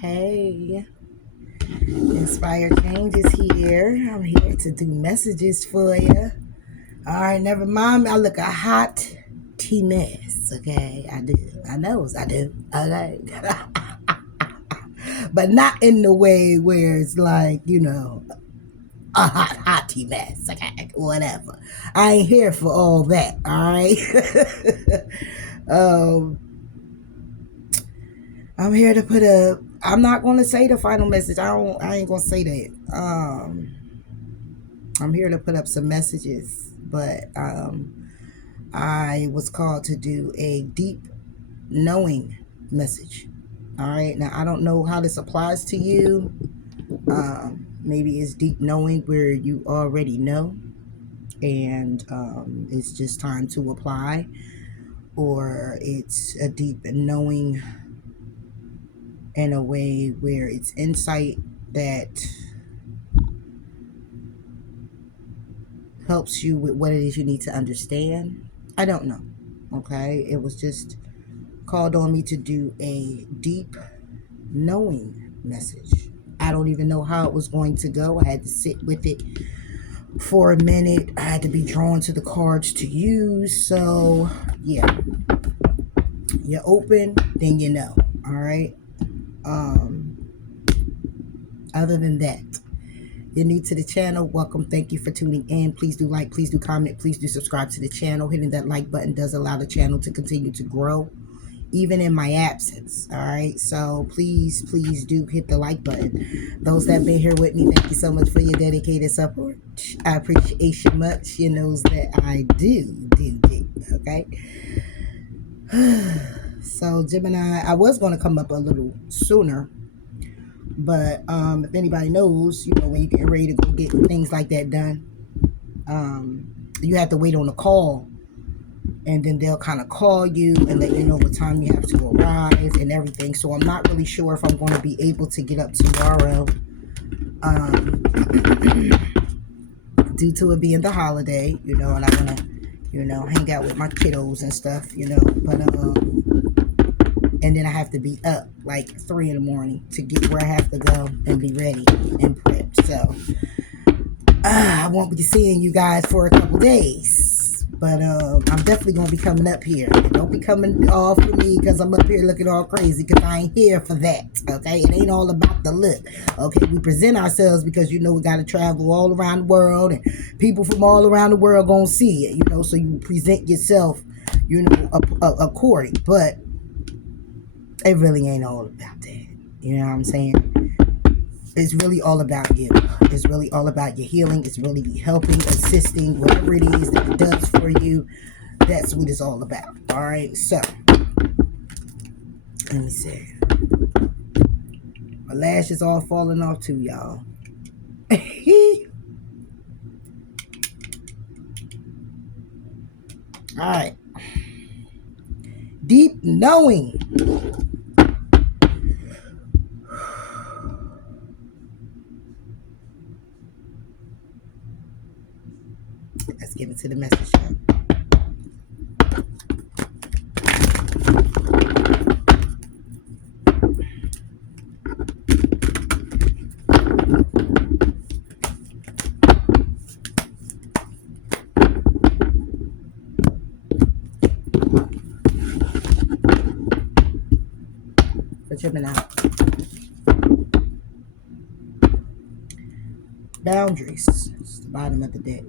Hey, Inspire Change is here. I'm here to do messages for you. All right, never mind. I look a hot tea mess. Okay, I do. I knows I do. Okay, but not in the way where it's like a hot tea mess. Okay, whatever. I ain't here for all that. All right. um, I'm here to put a. I'm not going to say the final message. I ain't going to say that. I'm here to put up some messages, but I was called to do a deep knowing message. All right. Now I don't know how this applies to you. Maybe it's deep knowing where you already know, and it's just time to apply, or it's a deep knowing in a way where it's insight that helps you with what it is you need to understand. I don't know. Okay. It was just called on me to do a deep knowing message. I don't even know how it was going to go. I had to sit with it for a minute. I had to be drawn to the cards to use. So, yeah. You're open, then you know. All right. Other than that, you're new to the channel, welcome. Thank you for tuning in. Please do like, please do comment, please do subscribe to the channel. Hitting that like button does allow the channel to continue to grow, even in my absence. All right, so please do hit the like button. Those that have been here with me, thank you so much for your dedicated support. I appreciate you much. You knows that I do. Okay. So Gemini, I was going to come up a little sooner, but if anybody knows, when you get ready to go get things like that done, you have to wait on a call, and then they'll kind of call you and let you know what time you have to arrive and everything. So I'm not really sure if I'm going to be able to get up tomorrow, due to it being the holiday, and I want to, hang out with my kiddos and stuff, but and then I have to be up like 3 in the morning to get where I have to go and be ready and prepped. So I won't be seeing you guys for a couple days, but I'm definitely going to be coming up here. Don't be coming off for me because I'm up here looking all crazy, because I ain't here for that. Okay, it ain't all about the look. Okay, we present ourselves because we got to travel all around the world, and people from all around the world gonna see it. So you present yourself according, but it really ain't all about that. You know what I'm saying? It's really all about you. It's really all about your healing. It's really helping, assisting, whatever it is that it does for you. That's what it's all about. All right. So let me see. My lash is all falling off too, y'all. All right. Deep knowing. Let's get into the message. For Gemini. Boundaries. It's the bottom of the deck.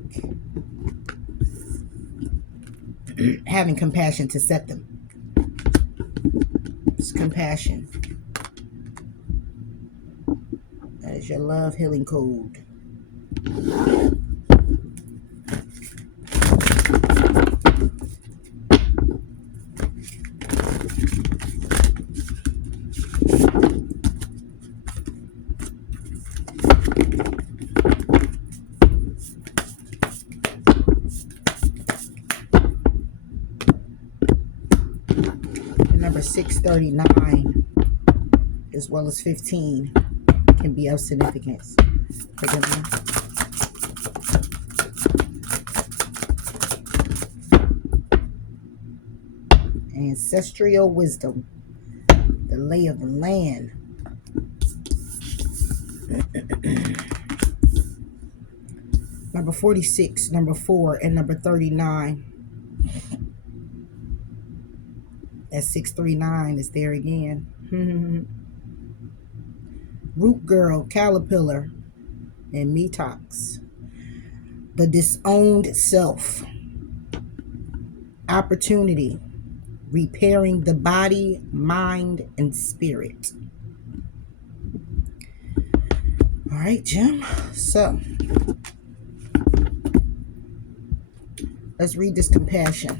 Having compassion to set them. It's compassion. That is your love healing code. Number 639 as well as 15 can be of significance. Ancestral wisdom, the lay of the land, Number 46, number 4, and number 39. That 639 is there again. Root girl, caterpillar, and metox. The disowned self. Opportunity. Repairing the body, mind, and spirit. All right, Jim. So, let's read this compassion.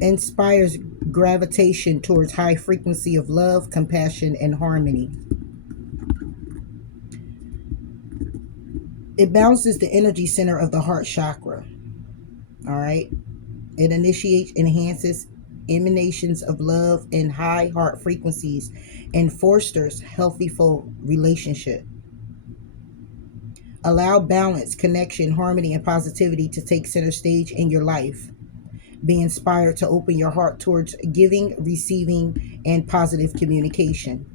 Inspires gravitation towards high frequency of love, compassion, and harmony. It bounces the energy center of the heart chakra. All right. It initiates, enhances emanations of love and high heart frequencies and fosters healthy full relationship. Allow balance, connection, harmony, and positivity to take center stage in your life. Be inspired to open your heart towards giving, receiving, and positive communication.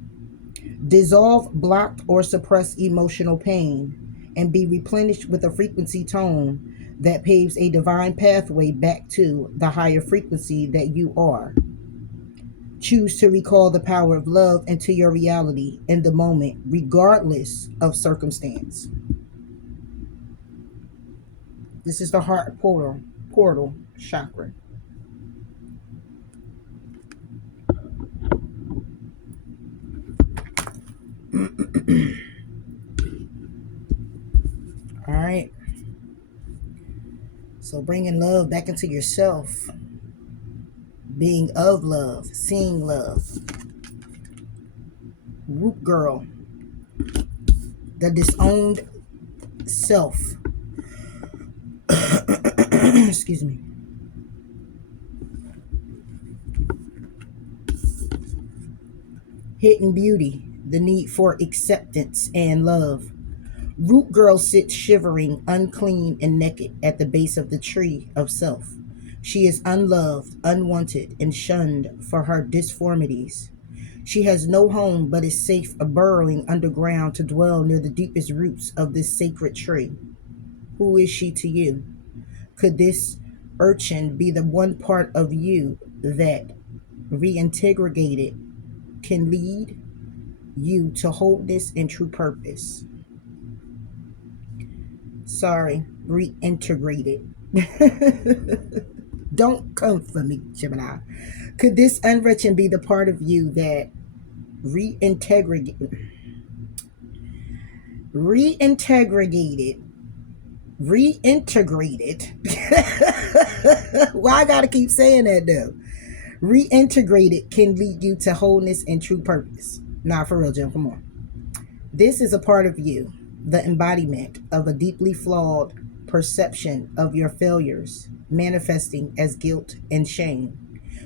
Dissolve blocked or suppressed emotional pain and be replenished with a frequency tone that paves a divine pathway back to the higher frequency that you are. Choose to recall the power of love into your reality in the moment, regardless of circumstance. This is the heart portal chakra. All right. So bringing love back into yourself, being of love, seeing love. Root girl, the disowned self. Excuse me. Hidden beauty, the need for acceptance and love. Root girl sits shivering, unclean, and naked at the base of the tree of self. She is unloved, unwanted, and shunned for her disformities. She has no home but is safe burrowing underground to dwell near the deepest roots of this sacred tree. Who is she to you? Could this urchin be the one part of you that, reintegrated, can lead you to wholeness and true purpose? Sorry, reintegrated. Don't come for me, Gemini. Could this unwretched be the part of you that reintegrated? Why I gotta keep saying that though? Reintegrated can lead you to wholeness and true purpose. Nah, for real, Jim, come on. This is a part of you, the embodiment of a deeply flawed perception of your failures, manifesting as guilt and shame.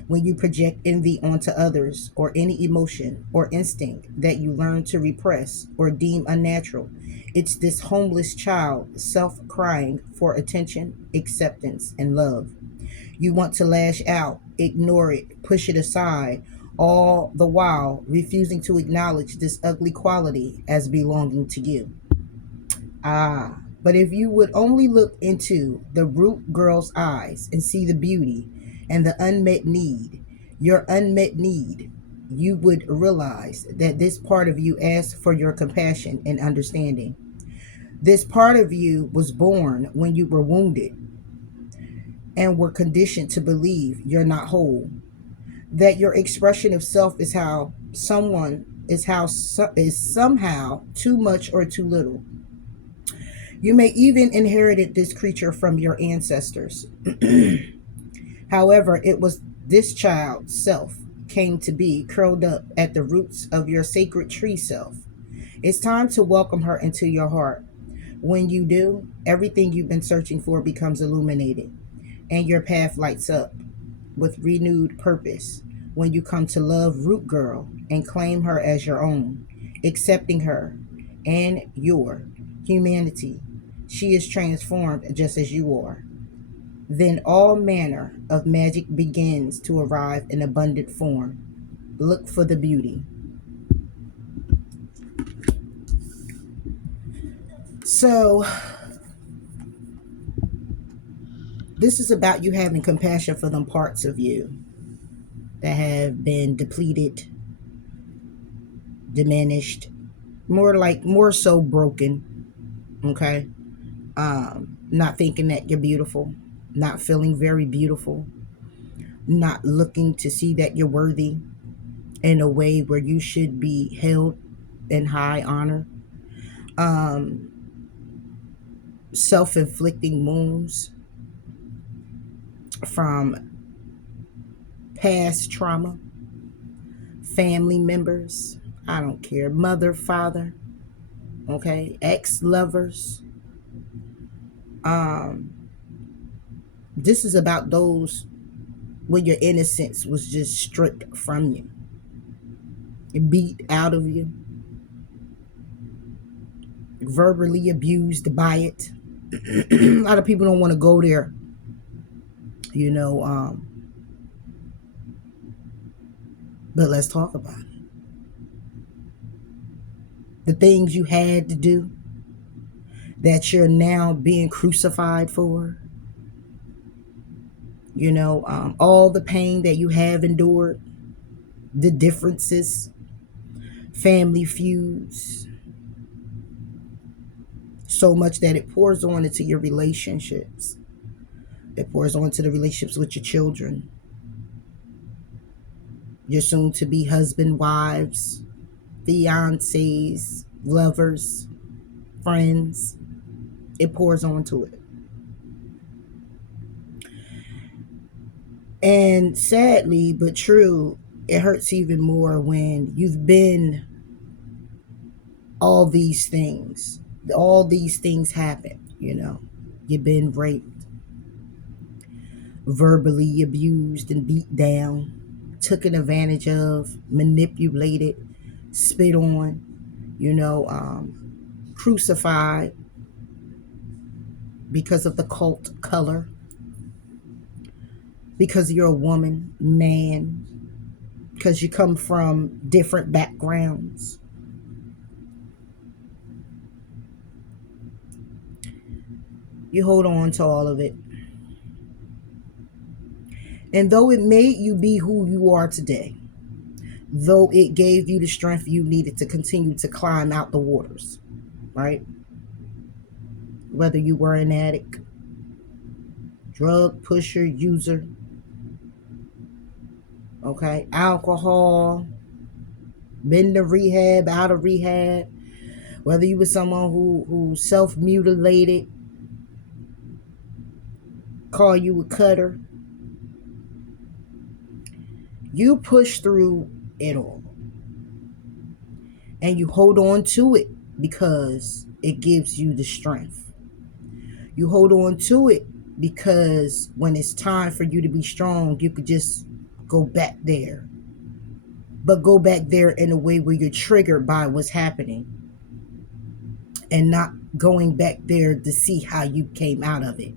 When you project envy onto others or any emotion or instinct that you learn to repress or deem unnatural, it's this homeless child self-crying for attention, acceptance, and love. You want to lash out, ignore it, push it aside, all the while refusing to acknowledge this ugly quality as belonging to you. But if you would only look into the root girl's eyes and see the beauty and the unmet need, your unmet need, you would realize that this part of you asks for your compassion and understanding. This part of you was born when you were wounded and were conditioned to believe you're not whole, that your expression of self is somehow too much or too little. You may even inherited this creature from your ancestors. However, it was this child self came to be curled up at the roots of your sacred tree self. It's time to welcome her into your heart. When you do, everything you've been searching for becomes illuminated, and your path lights up with renewed purpose. when you come to love Root Girl and claim her as your own, accepting her and your humanity. She is transformed just as you are. Then all manner of magic begins to arrive in abundant form. Look for the beauty. So, this is about you having compassion for them parts of you that have been depleted, diminished, more so broken. Okay. Not thinking that you're beautiful, not feeling very beautiful, not looking to see that you're worthy in a way where you should be held in high honor. Um, Self-inflicting wounds from past trauma, family members, I don't care, mother, father, okay, ex-lovers. This is about those when your innocence was just stripped from you, beat out of you, verbally abused by it. A lot of people don't want to go there, you know, but let's talk about it. The things you had to do that you're now being crucified for, all the pain that you have endured, the differences, family feuds, so much that it pours on into your relationships. It pours on to the relationships with your children, your soon to be husband, wives, fiancés, lovers, friends. It pours onto it. And sadly, but true, it hurts even more when you've been all these things. All these things happen, You've been raped, verbally abused and beat down, taken advantage of, manipulated, spit on, crucified because of the cult color, because you're a woman, man, because you come from different backgrounds. You hold on to all of it. And though it made you be who you are today, though it gave you the strength you needed to continue to climb out the waters, right? Whether you were an addict, drug pusher, user, okay, alcohol, been to rehab, out of rehab, whether you were someone who self-mutilated, call you a cutter, you push through it all. And you hold on to it because it gives you the strength. You hold on to it because when it's time for you to be strong, you could just go back there. But go back there in a way where you're triggered by what's happening and not going back there to see how you came out of it,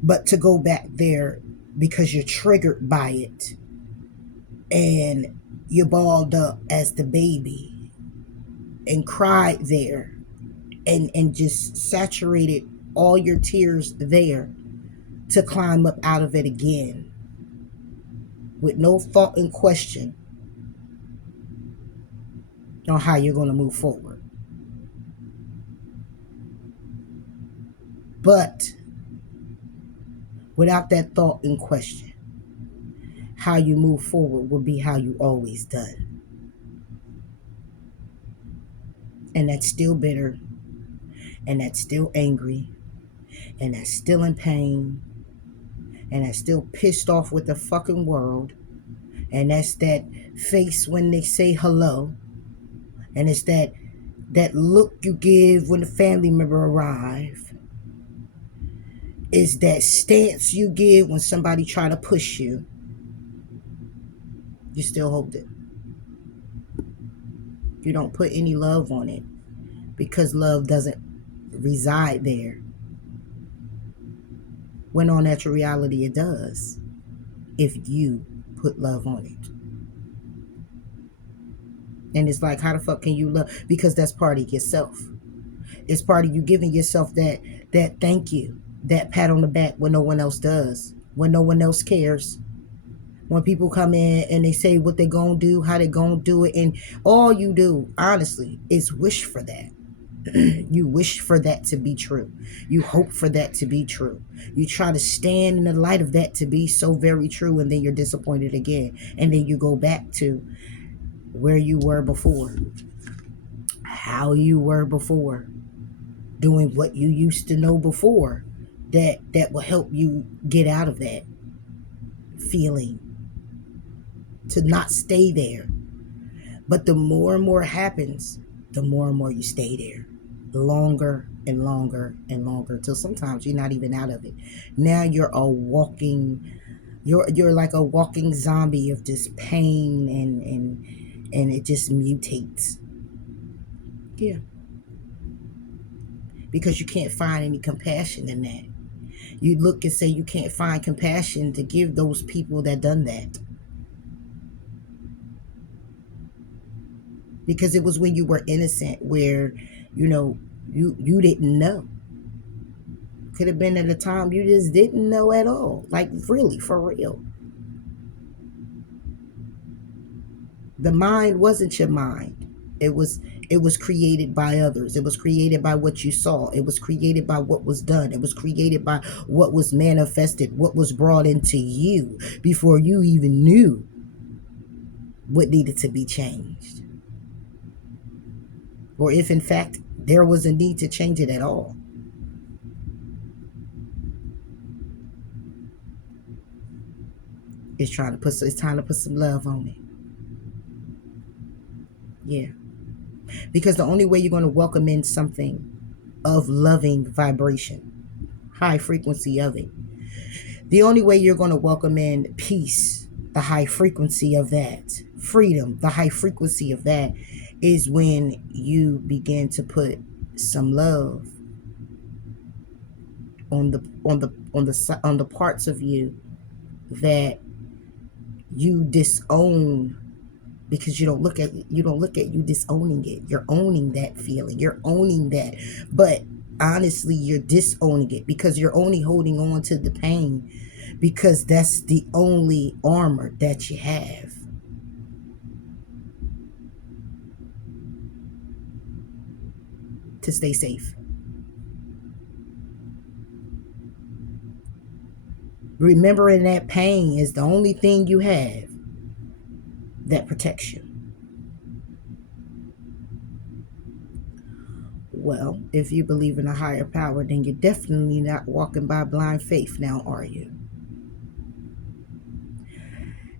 but to go back there because you're triggered by it and you balled up as the baby and cried there and just saturated all your tears there to climb up out of it again with no thought and question on how you're going to move forward. But without that thought and question, how you move forward will be how you always done. And that's still bitter, and that's still angry, and that's still in pain, and that's still pissed off with the fucking world, and that's that face when they say hello, and it's that look you give when the family member arrive. It's that stance you give when somebody try to push you. You still hold it. You don't put any love on it because love doesn't reside there. When on natural reality, it does. If you put love on it. And it's like, how the fuck can you love? Because that's part of yourself. It's part of you giving yourself that thank you, that pat on the back when no one else does, when no one else cares. When people come in and they say what they gonna do, how they gonna do it, and all you do, honestly, is wish for that. You wish for that to be true. You hope for that to be true. You try to stand in the light of that to be so very true, and then you're disappointed again. And then you go back to where you were before, how you were before, doing what you used to know before, that will help you get out of that feeling, to not stay there. But the more and more happens, the more and more you stay there, longer and longer and longer, till sometimes you're not even out of it. Now you're like a walking zombie of this pain, and it just mutates. Yeah. Because you can't find any compassion in that. You look and say you can't find compassion to give those people that done that. Because it was when you were innocent, where you didn't know. Could have been at a time you just didn't know at all, like really, for real. The mind wasn't your mind. It was created by others. It was created by what you saw. It was created by what was done. It was created by what was manifested, what was brought into you before you even knew what needed to be changed, or if in fact there was a need to change it at all. It's time to put some love on it. Yeah. Because the only way you're going to welcome in something of loving vibration, high frequency of it, the only way you're going to welcome in peace, the high frequency of that, freedom, the high frequency of that, is when you begin to put some love on the parts of you that you disown, because you don't look at you disowning it. You're owning that feeling. You're owning that. But honestly, you're disowning it because you're only holding on to the pain because that's the only armor that you have. To stay safe. Remembering that pain is the only thing you have that protects you. Well, if you believe in a higher power, then you're definitely not walking by blind faith now, are you?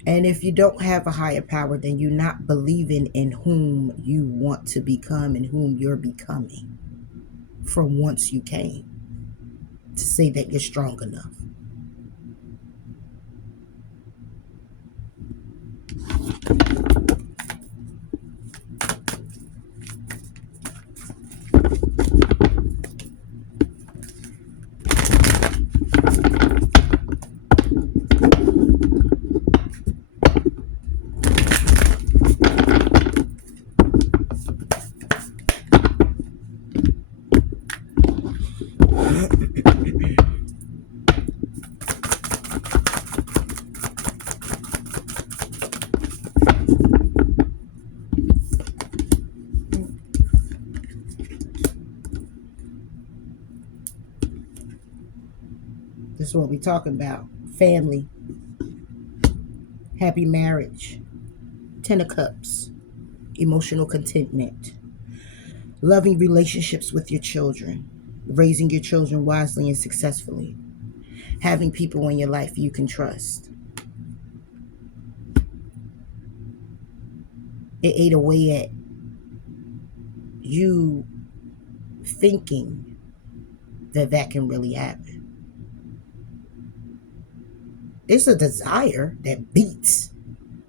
And if you don't have a higher power, then you're not believing in whom you want to become and whom you're becoming from whence you came, to say that you're strong enough. This is what we're talking about. Family, happy marriage, 10 of Cups, emotional contentment, loving relationships with your children, raising your children wisely and successfully, having people in your life you can trust. It ate away at you thinking that can really happen. It's a desire that beats,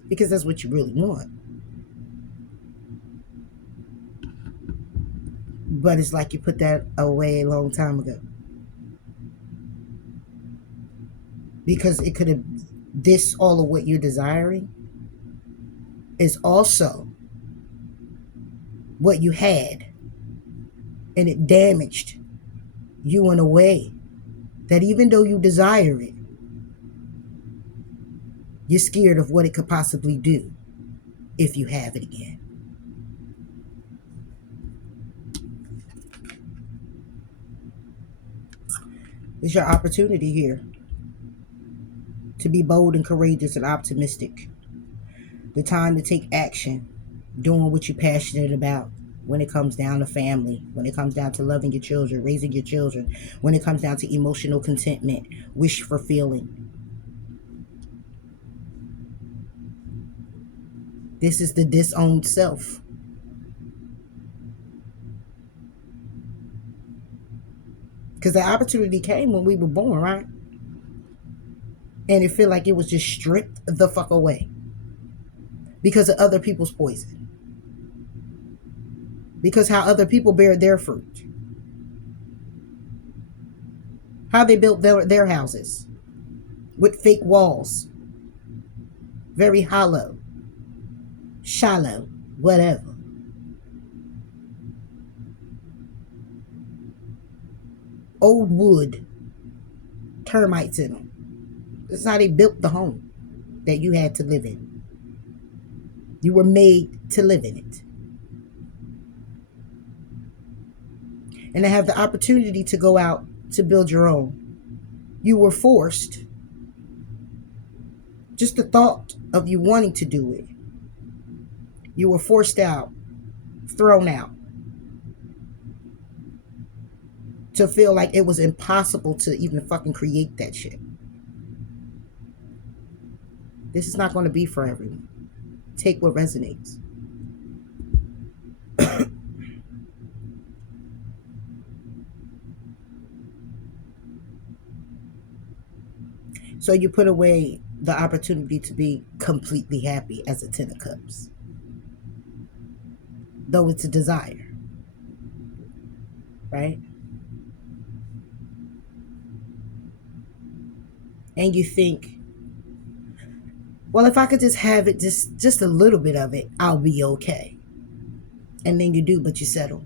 because that's what you really want. But it's like you put that away a long time ago. Because it could have, this, all of what you're desiring is also what you had. And it damaged you in a way that even though you desire it, you're scared of what it could possibly do if you have it again. It's your opportunity here to be bold and courageous and optimistic. The time to take action, doing what you're passionate about. When it comes down to family, when it comes down to loving your children, raising your children, when it comes down to emotional contentment, wish fulfilling. This is the disowned self. Because the opportunity came when we were born, right? And it felt like it was just stripped the fuck away because of other people's poison. Because how other people bear their fruit. How they built their houses with fake walls. Very hollow. Shallow. Whatever. Old wood. Termites in them. That's how they built the home that you had to live in. You were made to live in it. And to have the opportunity to go out to build your own. You were forced. Just the thought of you wanting to do it. You were forced out, thrown out. To feel like it was impossible to even fucking create that shit. This is not going to be for everyone. Take what resonates. So you put away the opportunity to be completely happy as a 10 of cups. Though it's a desire. Right? And you think, well, if I could just have it, just a little bit of it, I'll be okay. And then you do, but you settle.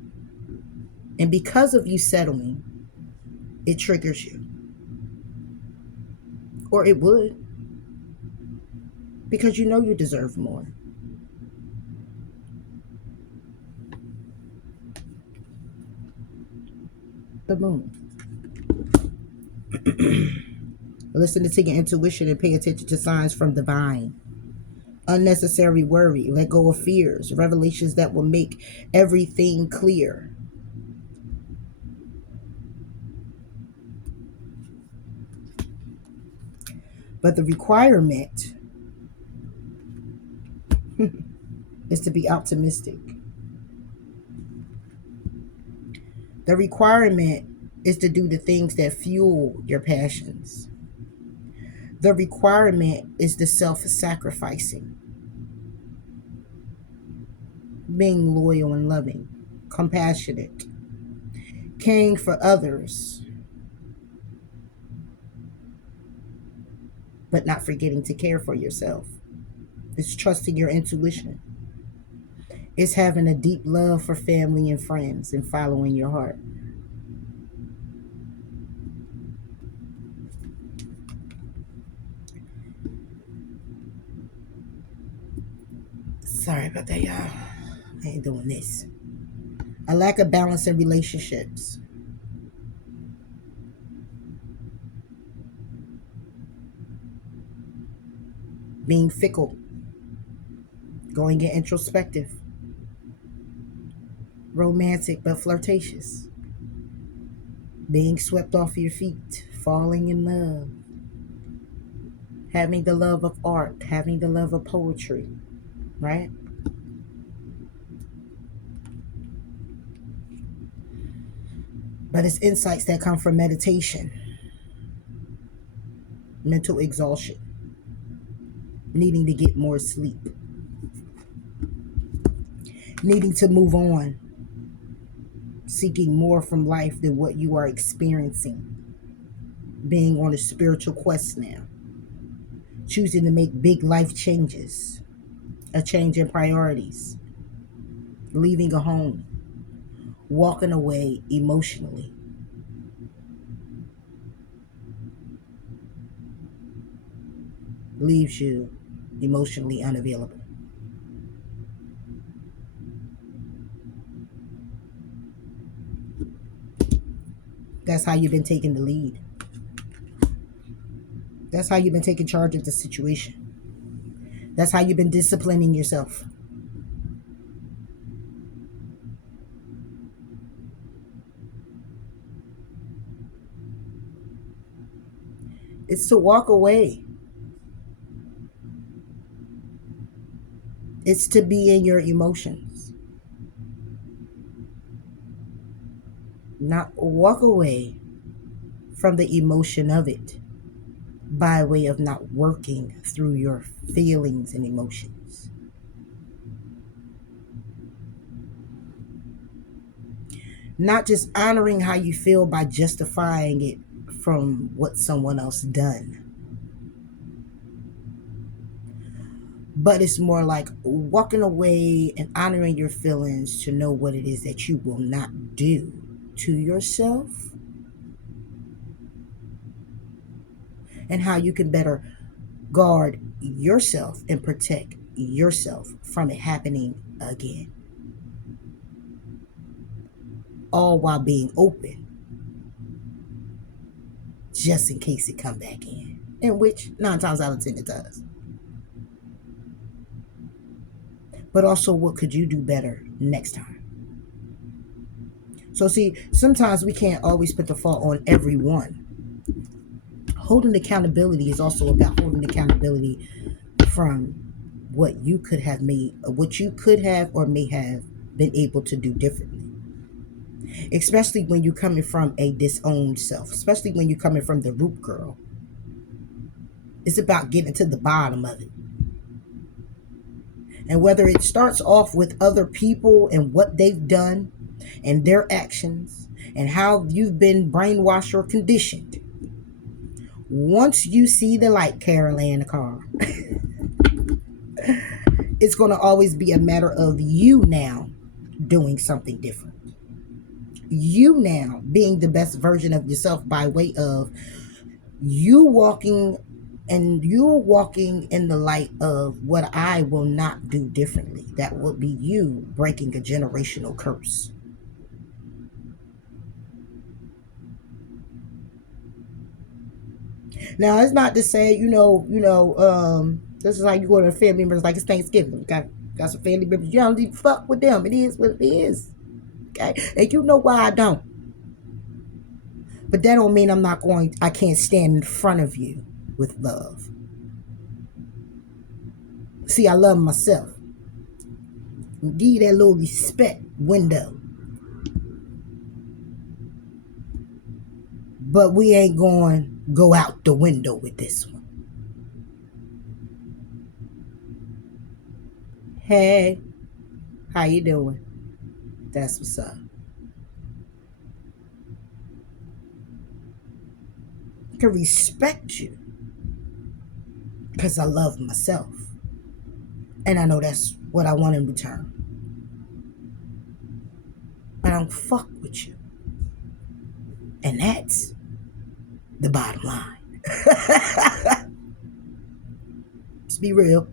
And because of you settling, it triggers you. Or it would. Because you know you deserve more. The moon. Listen to your intuition and pay attention to signs from divine. Unnecessary worry. Let go of fears. Revelations that will make everything clear. But the requirement is to be optimistic. The requirement is to do the things that fuel your passions. The requirement is the self-sacrificing. Being loyal and loving. Compassionate. Caring for others. But not forgetting to care for yourself. It's trusting your intuition. It's having a deep love for family and friends and following your heart. Sorry about that, y'all. I ain't doing this. A lack of balance in relationships. Being fickle. Going in introspective. Romantic but flirtatious. Being swept off your feet. Falling in love. Having the love of art. Having the love of poetry. Right? But it's insights that come from meditation. Mental exhaustion. needing to get more sleep, needing to move on, seeking more from life than what you are experiencing, being on a spiritual quest now, choosing to make big life changes, a change in priorities, leaving a home, walking away emotionally, leaves you emotionally unavailable. That's how you've been taking the lead. That's how you've been taking charge of the situation. That's how you've been disciplining yourself. It's to walk away. It's to be in your emotions. Not walk away from the emotion of it by way of not working through your feelings and emotions. Not just honoring how you feel by justifying it from what someone else done. But it's more like walking away and honoring your feelings to know what it is that you will not do to yourself and how you can better guard yourself and protect yourself from it happening again. All while being open just in case it come back in which 9 times out of 10 it does. But also, what could you do better next time? So see, sometimes we can't always put the fault on everyone. Holding accountability is also about holding accountability from what you could have made, what you could have or may have been able to do differently. Especially when you're coming from a disowned self, especially when you're coming from the root girl. It's about getting to the bottom of it. And whether it starts off with other people and what they've done and their actions and how you've been brainwashed or conditioned, once you see the light, Carol in the car, it's going to always be a matter of you now doing something different. You now being the best version of yourself by way of you walking, and you're walking in the light of what I will not do differently. That would be you breaking a generational curse. Now, it's not to say, this is like you go to a family members like it's Thanksgiving. Got some family members, you don't even fuck with them. It is what it is. Okay? And you know why I don't. But that don't mean I can't stand in front of you with love. See, I love myself. Give that little respect window. But we ain't going to go out the window with this one. Hey, how you doing? That's what's up. I can respect you because I love myself. And I know that's what I want in return. I don't fuck with you. And that's the bottom line. Let's be real.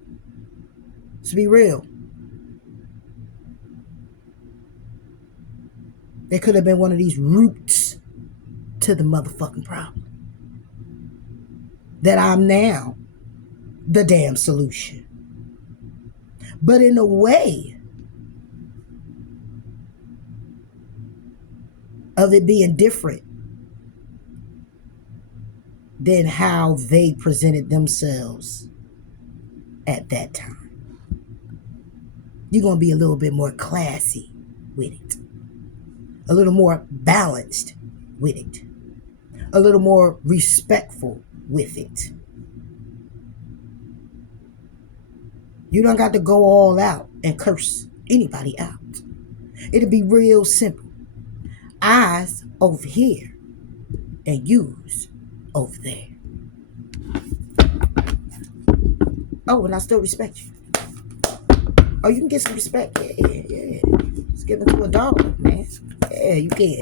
Let's be real. There could have been one of these roots to the motherfucking problem. That I'm now the damn solution. But in a way of it being different than how they presented themselves at that time. You're going to be a little bit more classy with it. A little more balanced with it. A little more respectful with it. You don't got to go all out and curse anybody out. It'll be real simple. Eyes over here and yous over there. Oh, and I still respect you. Oh, you can get some respect. Yeah. Just give it to a dog, man. Yeah, you can.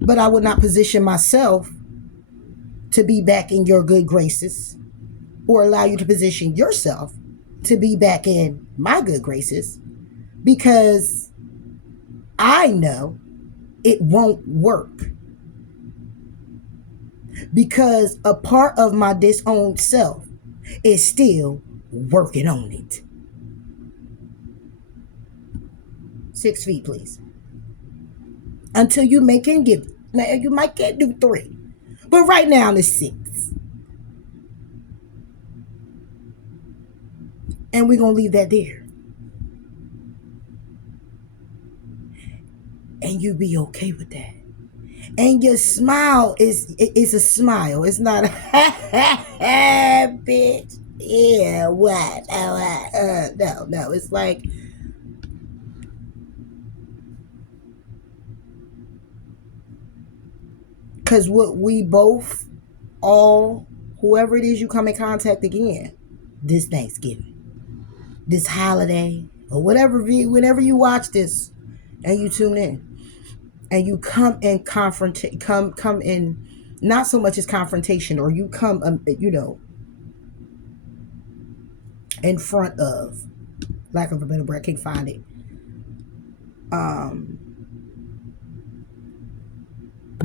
But I would not position myself to be back in your good graces or allow you to position yourself to be back in my good graces because I know it won't work. Because a part of my disowned self is still working on it. 6 feet, please. Until you make and give. Now, you might get do 3. But right now it's 6. And we're going to leave that there. And you be okay with that. And your smile is a smile. It's not a bitch. Yeah, what? No. It's like, because what we both, all, whoever it is you come in contact again, this Thanksgiving, this holiday, or whatever, whenever you watch this and you tune in and you come in come in, not so much as confrontation, or you come, in front of, lack of a better word, I can't find it.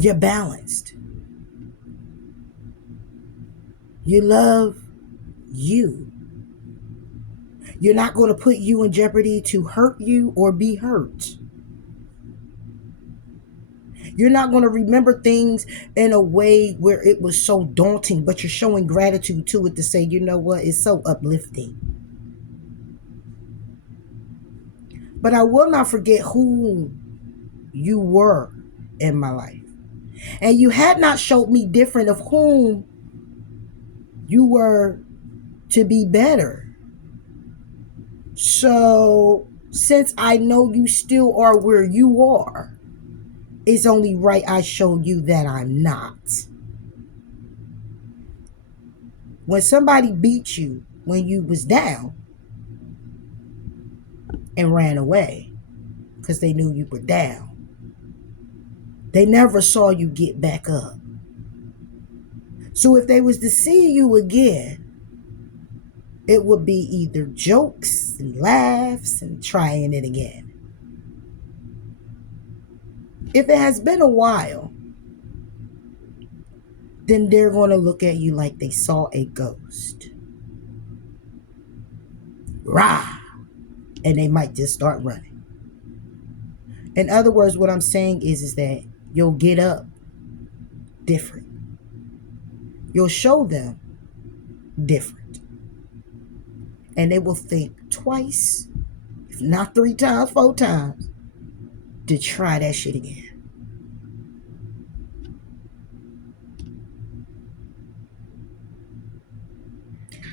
You're balanced. You love you. You're not going to put you in jeopardy to hurt you or be hurt. You're not going to remember things in a way where it was so daunting, but you're showing gratitude to it to say, you know what, it's so uplifting. But I will not forget who you were in my life. And you had not showed me different of whom you were to be better. So, since I know you still are where you are, it's only right I show you that I'm not. When somebody beat you when you was down and ran away because they knew you were down, they never saw you get back up. So if they was to see you again, it would be either jokes and laughs and trying it again. If it has been a while, then they're going to look at you like they saw a ghost. Rah! And they might just start running. In other words, what I'm saying is that you'll get up different. You'll show them different. And they will think twice, if not 3 times, 4 times, to try that shit again.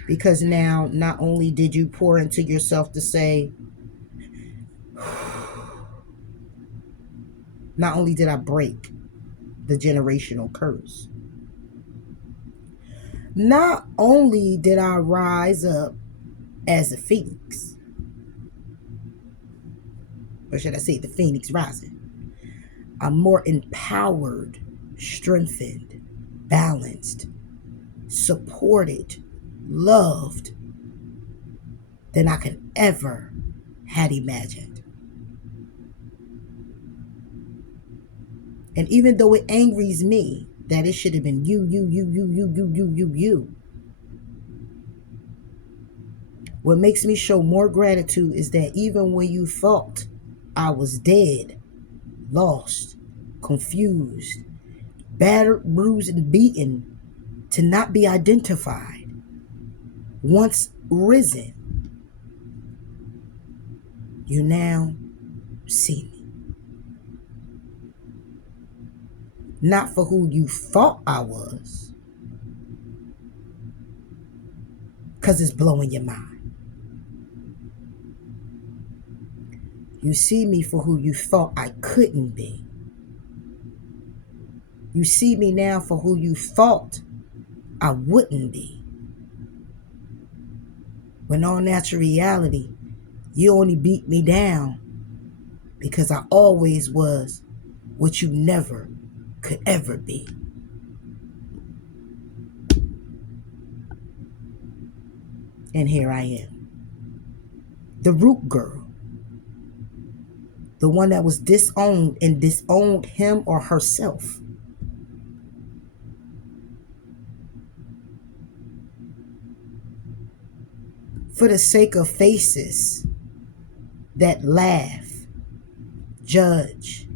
Because now, not only did you pour into yourself to say, not only did I break the generational curse, not only did I rise up as a phoenix, or should I say the phoenix rising, I'm more empowered, strengthened, balanced, supported, loved than I could ever had imagined. And even though it angers me that it should have been you, what makes me show more gratitude is that even when you thought I was dead, lost, confused, battered, bruised, and beaten to not be identified, once risen, you now see me. Not for who you thought I was, because it's blowing your mind. You see me for who you thought I couldn't be. You see me now for who you thought I wouldn't be. When all natural reality, you only beat me down because I always was what you never could ever be. And here I am. The root girl. The one that was disowned and disowned him or herself. For the sake of faces that laugh, judge,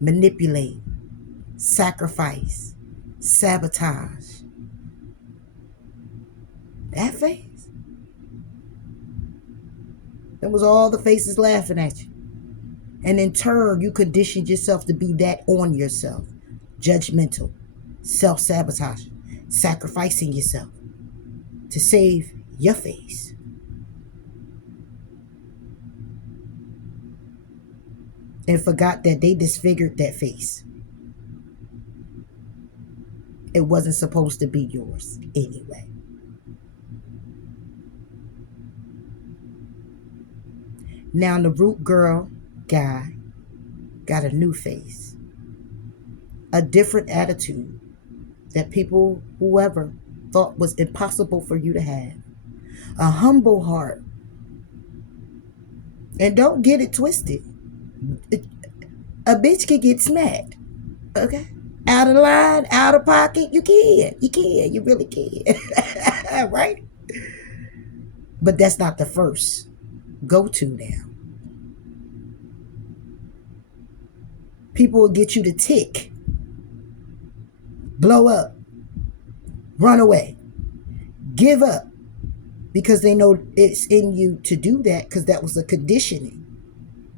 manipulate, sacrifice, sabotage. That face. That was all the faces laughing at you. And in turn, you conditioned yourself to be that on yourself. Judgmental, self-sabotage, sacrificing yourself to save your face. And forgot that they disfigured that face. It wasn't supposed to be yours anyway. Now the root girl guy got a new face. A different attitude that people, whoever, thought was impossible for you to have. A humble heart. And don't get it twisted. A bitch can get smacked. Okay? Out of line, out of pocket, you can. You really can. Right? But that's not the first go-to now. People will get you to tick, blow up, run away, give up, because they know it's in you to do that because that was a conditioning.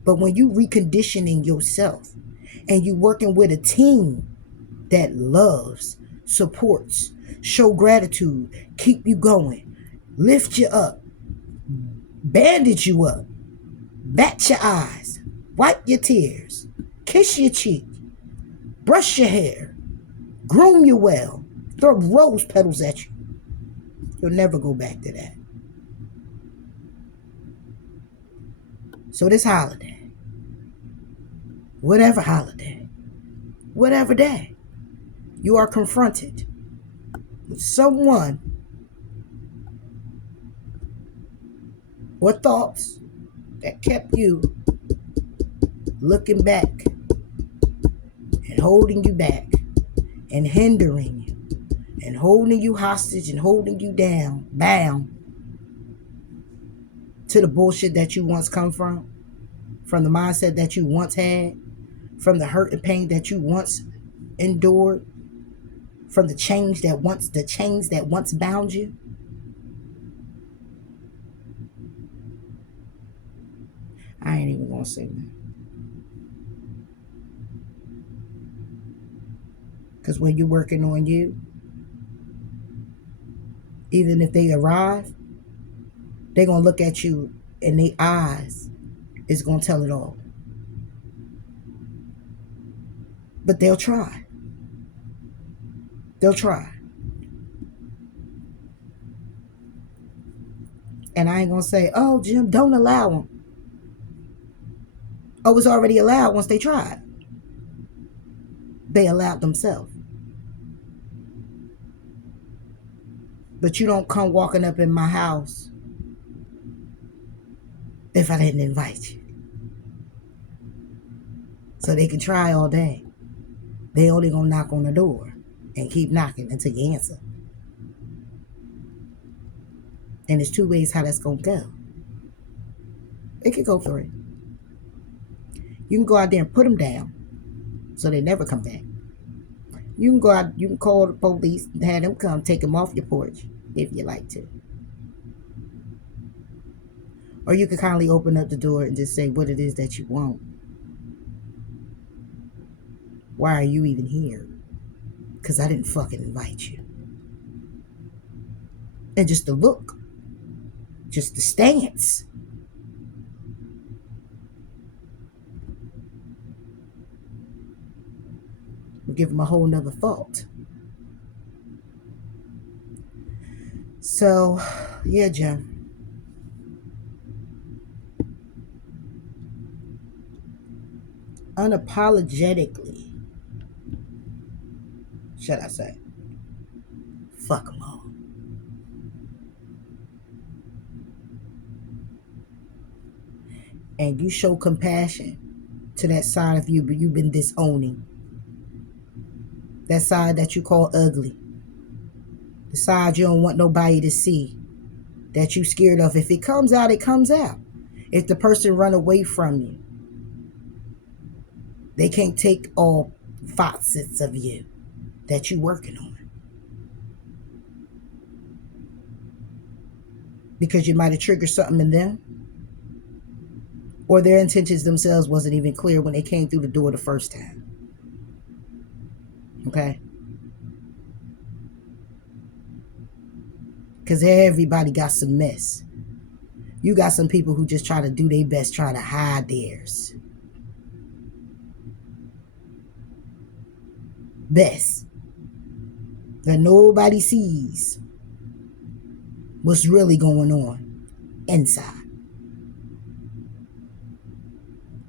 But when you reconditioning yourself and you working with a team that loves, supports, show gratitude, keep you going, lift you up, bandage you up, bat your eyes, wipe your tears, kiss your cheek, brush your hair, groom you well, throw rose petals at you. You'll never go back to that. So this holiday, whatever holiday, whatever day, you are confronted with someone or thoughts that kept you looking back and holding you back and hindering you and holding you hostage and holding you down, bound to the bullshit that you once come from the mindset that you once had, from the hurt and pain that you once endured, from the chains that once bound you. I ain't even gonna say that. Because when you're working on you, even if they arrive, they're gonna look at you and their eyes is gonna tell it all. But they'll try. They'll try. And I ain't gonna say, oh, Jim, don't allow them. Oh, it's already allowed once they tried. They allowed themselves. But you don't come walking up in my house if I didn't invite you. So they can try all day. They only gonna knock on the door and keep knocking until you answer. And there's two ways how that's gonna go. It could go three. You can go out there and put them down so they never come back. You can go out, you can call the police and have them come take them off your porch if you like to. Or you can kindly open up the door and just say what it is that you want. Why are you even here? Because I didn't fucking invite you. And just the look, just the stance, We'll give them a whole nother thought. So, yeah, Jim. Unapologetically, should I say, fuck them all. And you show compassion to that side of you, but you've been disowning. That side that you call ugly. The side you don't want nobody to see. That you scared of. If it comes out, it comes out. If the person run away from you, they can't take all facets of you that you working on. Because you might have triggered something in them. Or their intentions themselves wasn't even clear when they came through the door the first time. Okay? Because everybody got some mess. You got some people who just try to do their best, try to hide theirs. Best. That nobody sees what's really going on inside.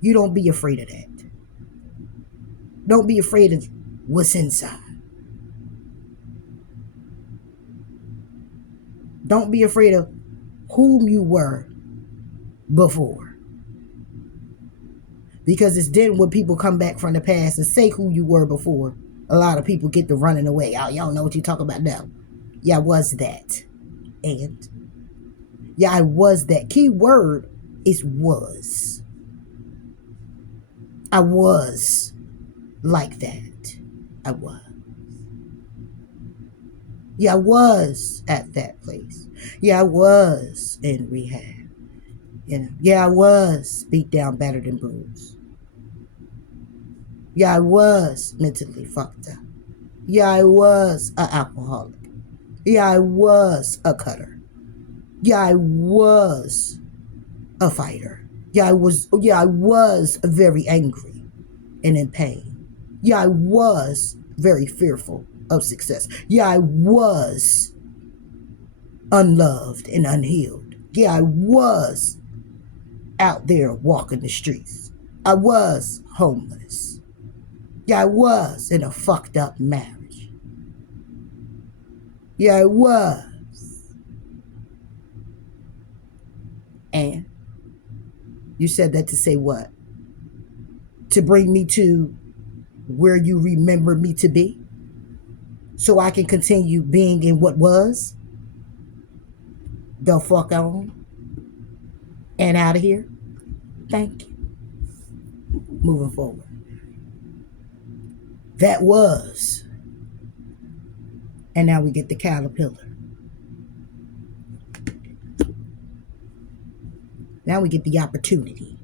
You don't be afraid of that. Don't be afraid of what's inside. Don't be afraid of whom you were before. Because it's then when people come back from the past and say who you were before, a lot of people get to running away. Oh, y'all know what you talk about now. Yeah, I was that. And yeah, I was that. Key word is was. I was like that. I was. Yeah, I was at that place. Yeah, I was in rehab. You know, yeah, I was beat down, battered, and bruised. Yeah, I was mentally fucked up. Yeah, I was an alcoholic. Yeah, I was a cutter. Yeah, I was a fighter. Yeah, I was very angry and in pain. Yeah, I was very fearful of success. Yeah, I was unloved and unhealed. Yeah, I was out there walking the streets. I was homeless. Yeah, I was in a fucked up marriage. Yeah, I was. And you said that to say what? To bring me to where you remember me to be? So I can continue being in what was? The fuck on. And out of here. Thank you. Moving forward. That was. And now we get the caterpillar. Now we get the opportunity.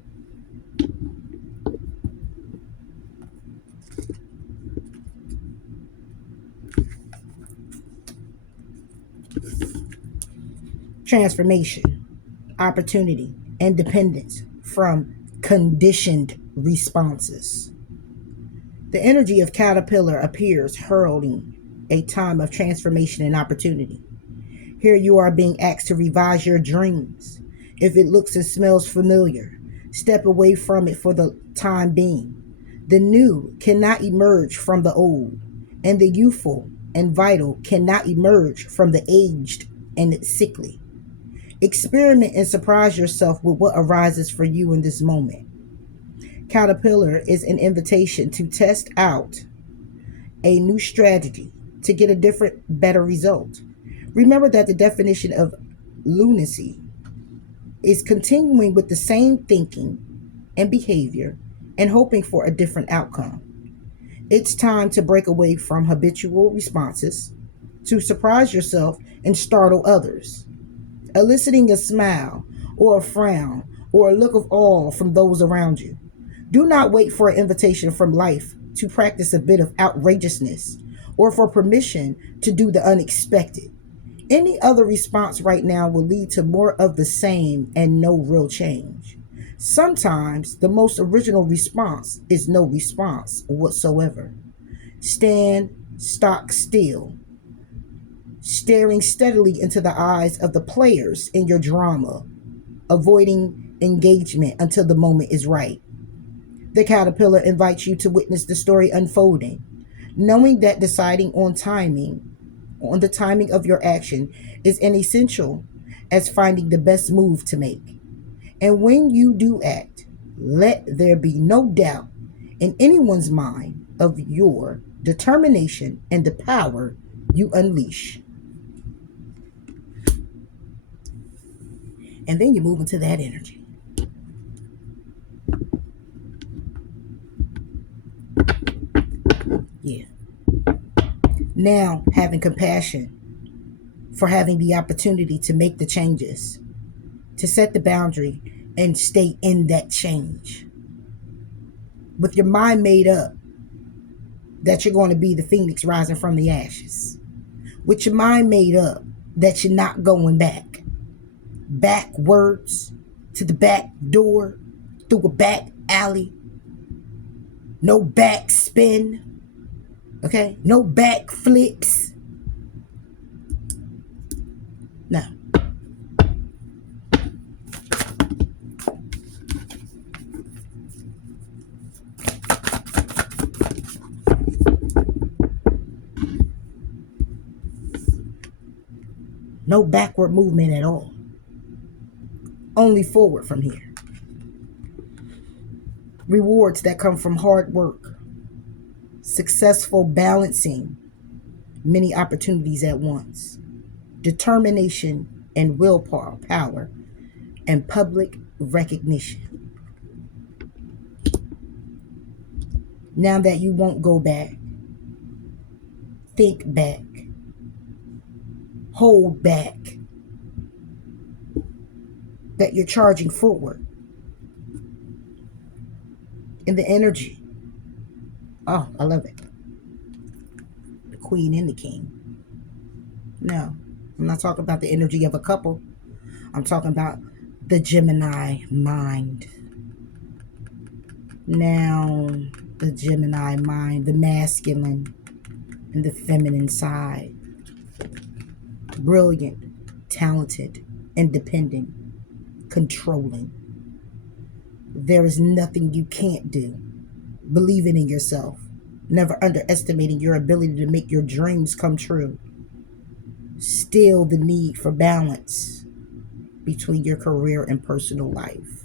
Transformation, opportunity, independence from conditioned responses. The energy of caterpillar appears heralding a time of transformation and opportunity. Here you are being asked to revise your dreams. If it looks and smells familiar, step away from it for the time being. The new cannot emerge from the old, and the youthful and vital cannot emerge from the aged and sickly. Experiment and surprise yourself with what arises for you in this moment. Caterpillar is an invitation to test out a new strategy to get a different, better result. Remember that the definition of lunacy is continuing with the same thinking and behavior and hoping for a different outcome. It's time to break away from habitual responses, to surprise yourself and startle others, eliciting a smile or a frown or a look of awe from those around you. Do not wait for an invitation from life to practice a bit of outrageousness or for permission to do the unexpected. Any other response right now will lead to more of the same and no real change. Sometimes the most original response is no response whatsoever. Stand stock still, staring steadily into the eyes of the players in your drama, avoiding engagement until the moment is right. The caterpillar invites you to witness the story unfolding, knowing that deciding on the timing of your action is an essential as finding the best move to make. And when you do act, let there be no doubt in anyone's mind of your determination and the power you unleash. And then you move into that energy. Yeah. Now, having compassion for having the opportunity to make the changes, to set the boundary and stay in that change. With your mind made up that you're going to be the phoenix rising from the ashes. With your mind made up that you're not going backwards to the back door, through a back alley. No back spin. Okay? No back flips. No. No backward movement at all. Only forward from here. Rewards that come from hard work. Successful balancing many opportunities at once. Determination and willpower and public recognition. Now that you won't go back, think back, hold back, that you're charging forward in the energy. Oh, I love it. The queen and the king. No, I'm not talking about the energy of a couple. I'm talking about the Gemini mind. Now, the Gemini mind, the masculine and the feminine side. Brilliant, talented, independent, controlling. There is nothing you can't do. Believing in yourself. Never underestimating your ability to make your dreams come true. Still the need for balance between your career and personal life.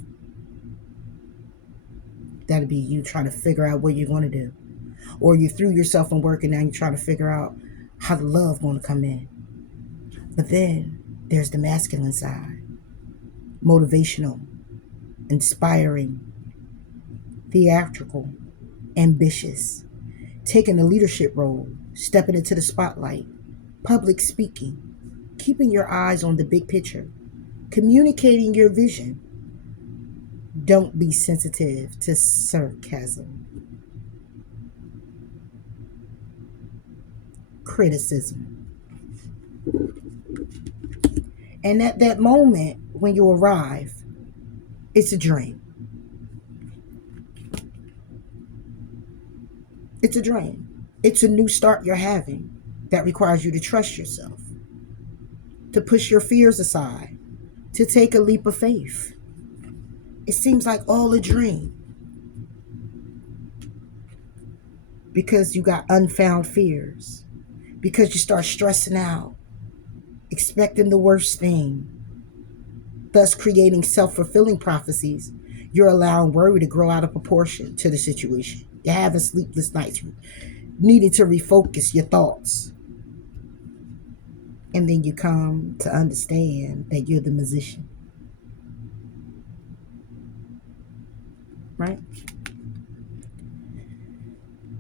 That'll be you trying to figure out what you're going to do. Or you threw yourself in work and now you're trying to figure out how the love going to come in. But then there's the masculine side. Motivational, inspiring, theatrical, ambitious, taking a leadership role, stepping into the spotlight, public speaking, keeping your eyes on the big picture, communicating your vision. Don't be sensitive to sarcasm, criticism. And at that moment when you arrive, it's a dream. It's a dream. It's a new start you're having that requires you to trust yourself, to push your fears aside, to take a leap of faith. It seems like all a dream because you got unfound fears, because you start stressing out, expecting the worst thing, thus creating self-fulfilling prophecies. You're allowing worry to grow out of proportion to the situation. You're having sleepless nights, needing to refocus your thoughts. And then you come to understand that you're the musician. Right?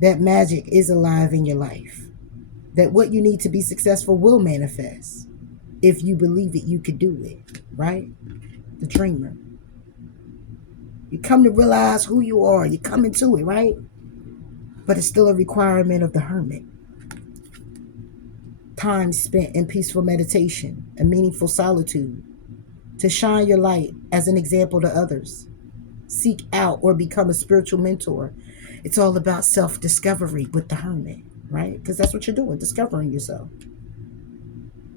That magic is alive in your life. That what you need to be successful will manifest. If you believe it, you could do it. Right? The dreamer. You come to realize who you are. You come into it, right? But it's still a requirement of the hermit. Time spent in peaceful meditation and meaningful solitude to shine your light as an example to others. Seek out or become a spiritual mentor It's all about self-discovery with the Hermit, right? Because that's what you're doing, discovering yourself.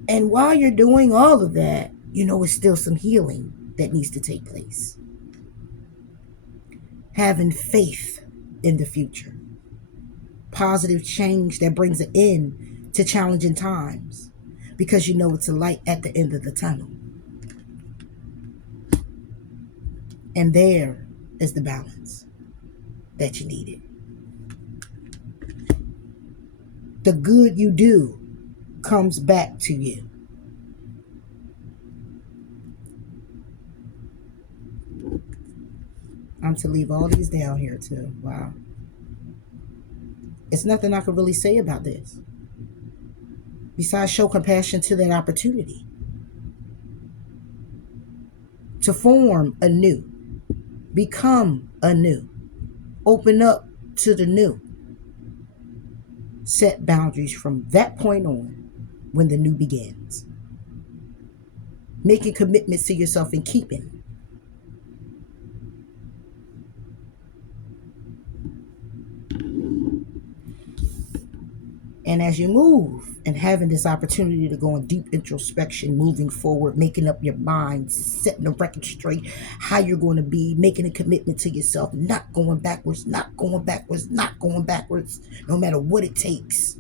And while you're doing all of that, it's still some healing that needs to take place. Having faith in the future. Positive change that brings an end to challenging times, because it's a light at the end of the tunnel. And there is the balance that you needed. The good you do comes back to you. I'm to leave all these down here too. Wow. It's nothing I can really say about this besides show compassion to that opportunity to form anew, become anew, open up to the new, set boundaries from that point on when the new begins, making commitments to yourself and keeping. And as you move and having this opportunity to go in deep introspection, moving forward, making up your mind, setting the record straight, how you're going to be, making a commitment to yourself, not going backwards, not going backwards, not going backwards, no matter what it takes.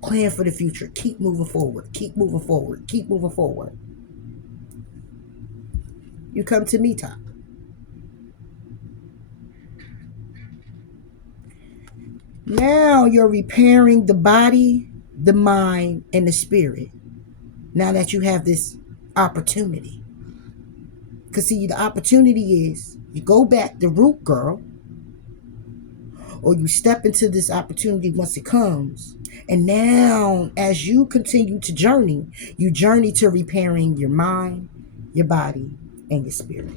Plan for the future. Keep moving forward. Keep moving forward. Keep moving forward. You come to me, Top. Now you're repairing the body, the mind, and the spirit. Now that you have this opportunity. Because see, the opportunity is you go back the root girl, or you step into this opportunity once it comes. And now, as you continue to journey, you journey to repairing your mind, your body, and your spirit.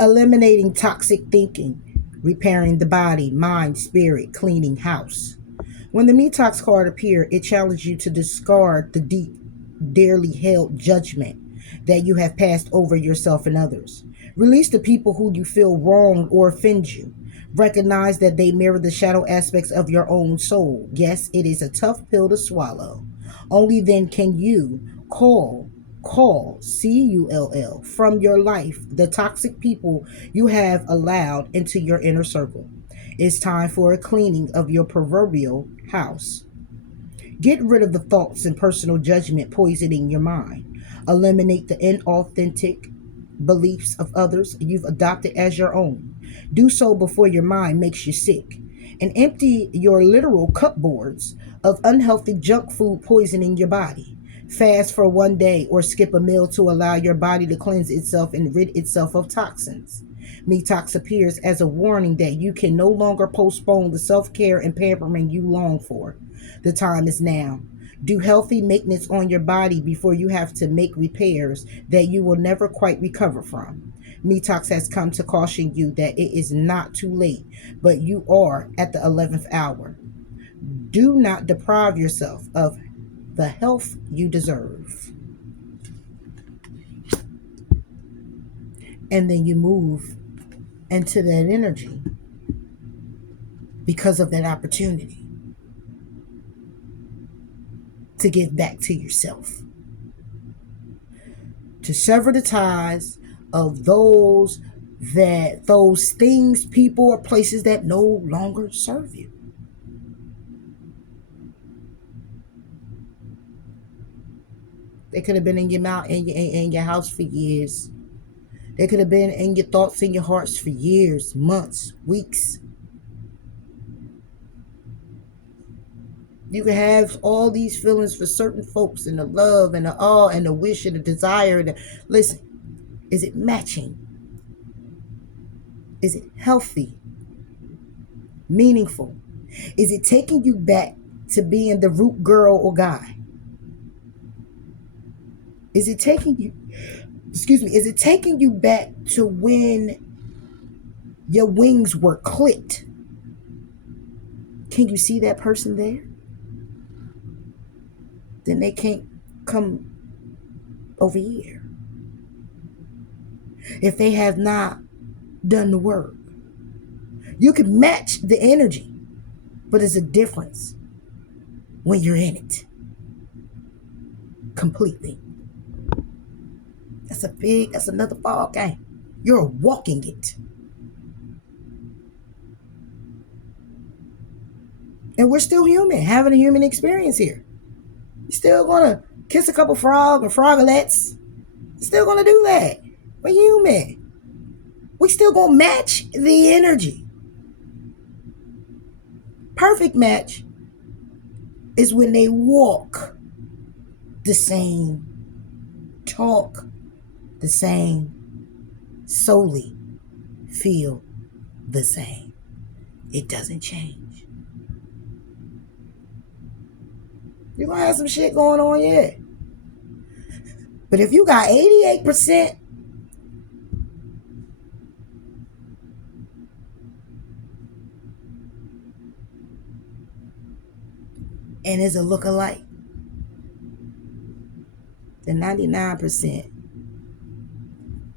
Eliminating toxic thinking, repairing the body, mind, spirit, cleaning house. When the Metox card appeared, it challenged you to discard the deep, dearly held judgment that you have passed over yourself and others. Release the people who you feel wrong or offend you. Recognize that they mirror the shadow aspects of your own soul. Yes, it is a tough pill to swallow. Only then can you call cull from your life the toxic people you have allowed into your inner circle. It's time for a cleaning of your proverbial house. Get rid of the thoughts and personal judgment poisoning your mind. Eliminate the inauthentic beliefs of others you've adopted as your own. Do so before your mind makes you sick. And empty your literal cupboards of unhealthy junk food poisoning your body. Fast for one day or skip a meal to allow your body to cleanse itself and rid itself of toxins. Detox appears as a warning that you can no longer postpone the self-care and pampering you long for. The time is now. Do healthy maintenance on your body before you have to make repairs that you will never quite recover from. Detox has come to caution you that it is not too late, but you are at the 11th hour. Do not deprive yourself of the health you deserve. And then you move into that energy because of that opportunity to give back to yourself, to sever the ties of those things, people, or places that no longer serve you. They could have been in your mouth, in your house for years. They could have been in your thoughts and your hearts for years, months, weeks. You can have all these feelings for certain folks, and the love and the awe and the wish and the desire. Listen, is it matching? Is it healthy? Meaningful? Is it taking you back to being the root girl or guy? Is it taking you, is it taking you back to when your wings were clipped? Can you see that person there? then they can't come over here. If they have not done the work, you can match the energy, but there's a difference when you're in it completely. That's another ball game. You're walking it. And we're still human, having a human experience here. You're still gonna kiss a couple frog or frogolets. You're still gonna do that. We're human. We still gonna match the energy. Perfect match is when they walk the same, talk the same, solely feel the same. It doesn't change. You're gonna have some shit going on, yeah. But if you got 88% and is a look-alike, then 99%,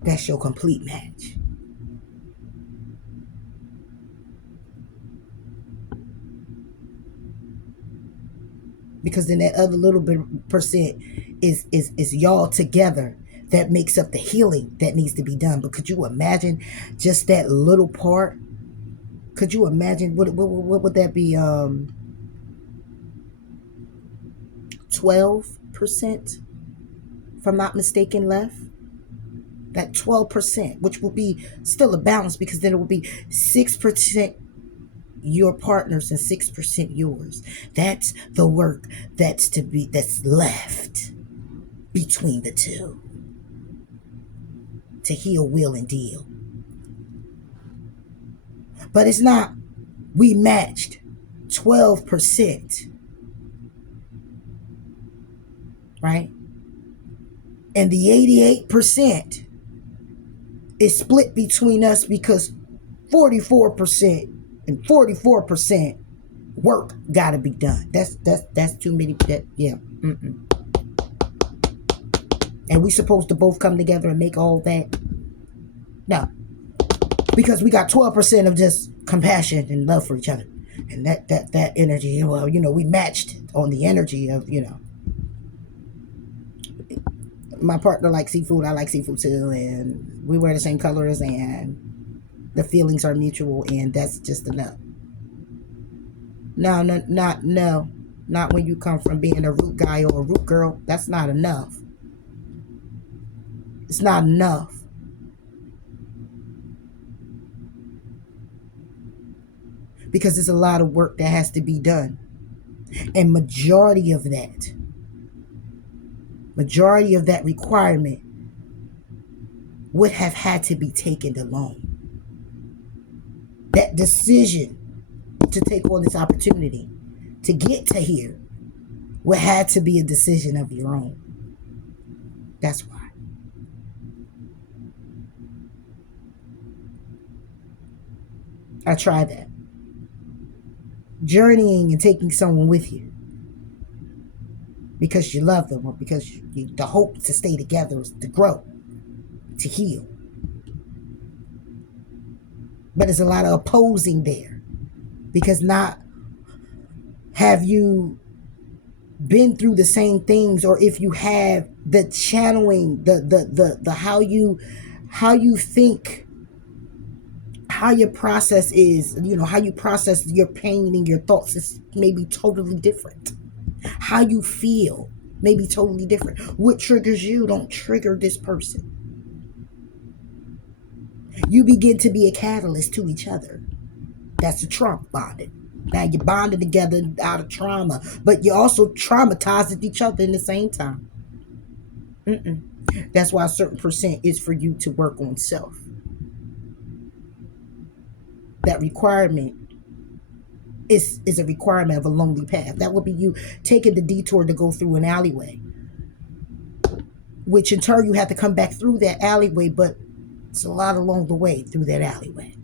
that's your complete match. Because then that other little bit percent is y'all together that makes up the healing that needs to be done. But could you imagine just that little part? Could you imagine what would that be? 12%, if I'm not mistaken, left. That 12%, which will be still a balance, because then it will be 6% your partners and 6% yours. That's the work that's left between the two to heal, will, and deal. But it's not we matched 12%, right? And the 88% is split between us because 44% and 44% work got to be done. That's too many. Yeah. And we supposed to both come together and make all that? No. Because we got 12% of just compassion and love for each other. And that energy, well, we matched on the energy of, my partner likes seafood, I like seafood too, and we wear the same colors, and the feelings are mutual, and that's just enough. No, not when you come from being a root guy or a root girl. That's not enough. It's not enough. Because there's a lot of work that has to be done. And majority of that requirement would have had to be taken alone. That decision to take on this opportunity to get to here would have to be a decision of your own. That's why. I tried that. Journeying and taking someone with you because you love them, or because the hope to stay together is to grow, to heal. But there's a lot of opposing there, because not have you been through the same things, or if you have, the channeling, the how you think, how your process is, how you process your pain and your thoughts is maybe totally different. How you feel may be totally different. What triggers you don't trigger this person. You begin to be a catalyst to each other. That's the trauma bonding. Now you're bonded together out of trauma, but you also traumatized each other in the same time. That's why a certain percent is for you to work on self. That requirement is a requirement of a lonely path. That would be you taking the detour to go through an alleyway, which in turn you have to come back through that alleyway, but it's a lot along the way through that alleyway.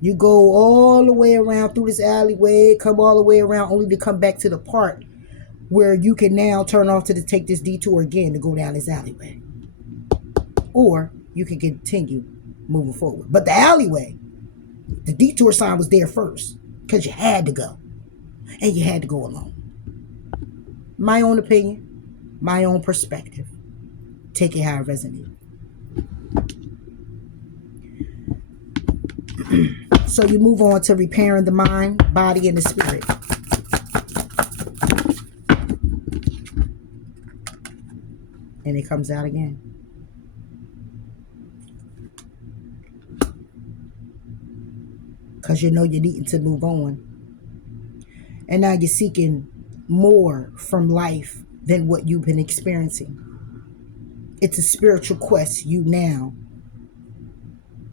You go all the way around through this alleyway, come all the way around, only to come back to the part where you can now turn off to take this detour again to go down this alleyway. Or you can continue moving forward. But the alleyway, the detour sign was there first because you had to go. And you had to go alone. My own opinion, my own perspective. Take it how it resonates. So you move on to repairing the mind, body, and the spirit. And it comes out again. Because you know you're needing to move on. And now you're seeking more from life than what you've been experiencing. It's a spiritual quest. You now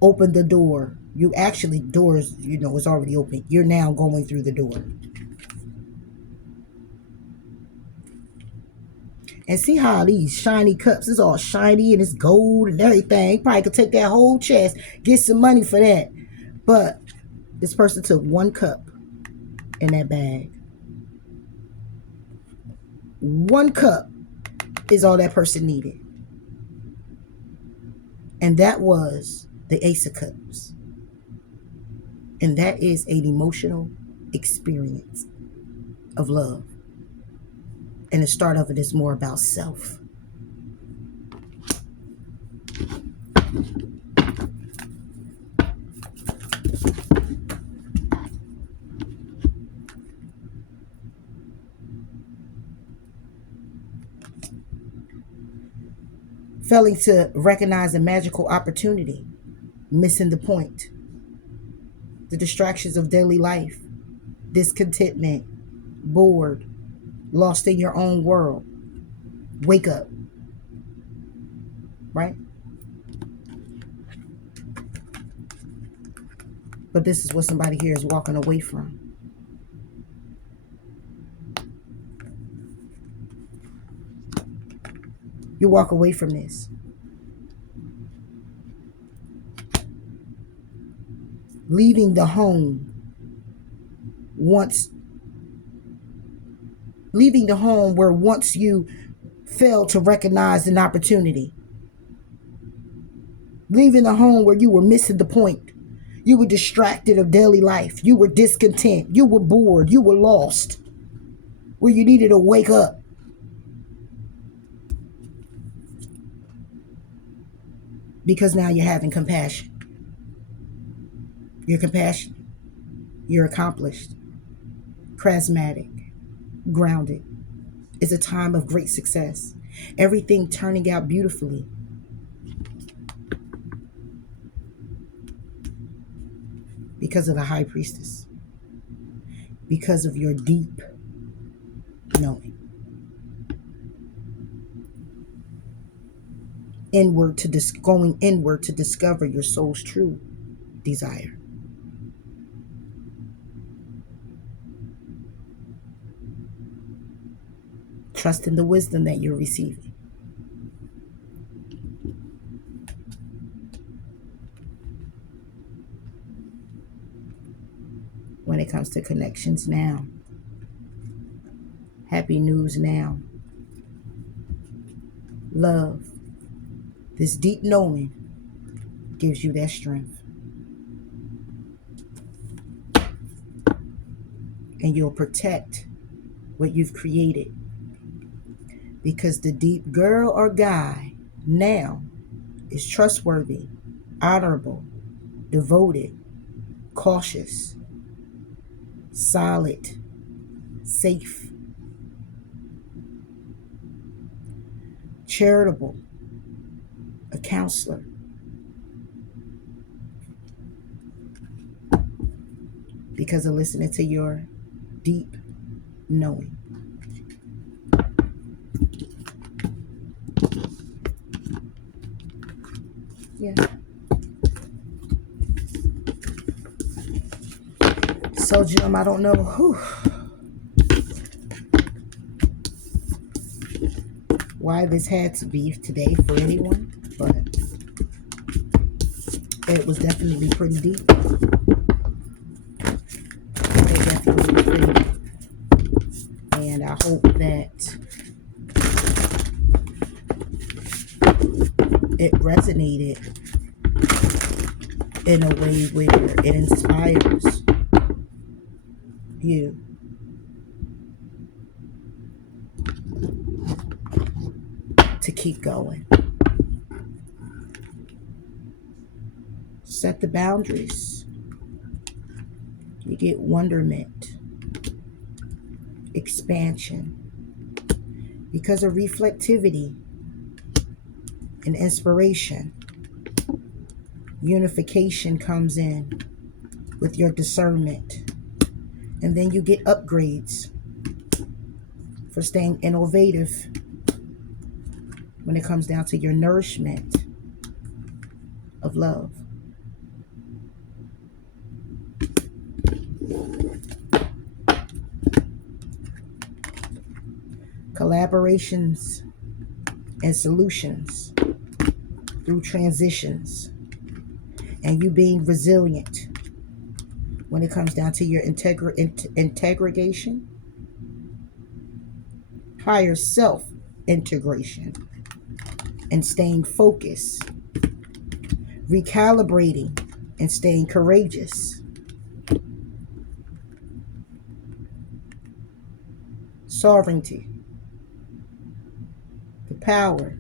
open the door. You actually, doors, is already open. You're now going through the door. And see how these shiny cups, it's all shiny and it's gold and everything. You probably could take that whole chest, get some money for that. But this person took one cup in that bag. One cup is all that person needed. And that was the Ace of Cups. And that is an emotional experience of love. And the start of it is more about self. Failing to recognize a magical opportunity, missing the point, the distractions of daily life, discontentment, bored, lost in your own world. Wake up. Right? But this is what somebody here is walking away from. You walk away from this. Leaving the home where once you failed to recognize an opportunity. Leaving the home where you were missing the point. You were distracted of daily life. You were discontent. You were bored. You were lost. Where you needed to wake up. Because now you're having compassion. You're compassionate. You're accomplished. Charismatic. Grounded. It's a time of great success. Everything turning out beautifully. Because of the High Priestess. Because of your deep knowing. Going inward to discover your soul's true desire. Trust in the wisdom that you're receiving. When it comes to connections now. Happy news now. Love. This deep knowing gives you that strength. And you'll protect what you've created. Because the deep girl or guy now is trustworthy, honorable, devoted, cautious, solid, safe, charitable, a counselor, because of listening to your deep knowing. Yeah. So, Jim, I don't know why this had to be today for anyone, but it was definitely pretty deep. it resonated in a way where it inspires you to keep going. Set the boundaries. You get wonderment, expansion. Because of reflectivity and inspiration, unification comes in with your discernment. And then you get upgrades for staying innovative when it comes down to your nourishment of love. Collaborations and solutions through transitions, and you being resilient when it comes down to your integration, higher self integration, and staying focused, recalibrating and staying courageous, sovereignty, the power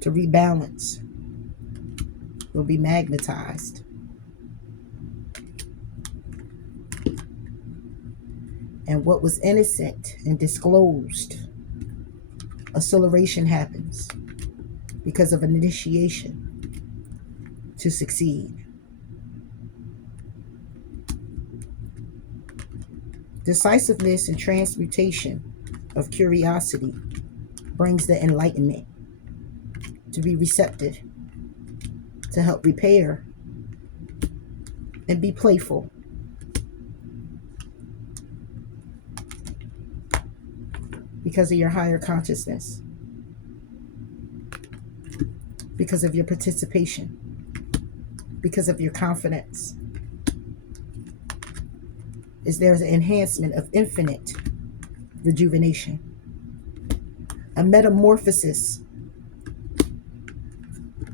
to rebalance will be magnetized. And what was innocent and disclosed, acceleration happens because of an initiation to succeed. Decisiveness and transmutation of curiosity brings the enlightenment to be receptive, to help repair and be playful. Because of your higher consciousness, because of your participation, because of your confidence, is there's an enhancement of infinite rejuvenation, a metamorphosis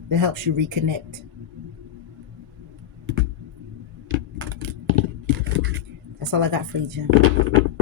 that helps you reconnect. That's all I got for you, Jim.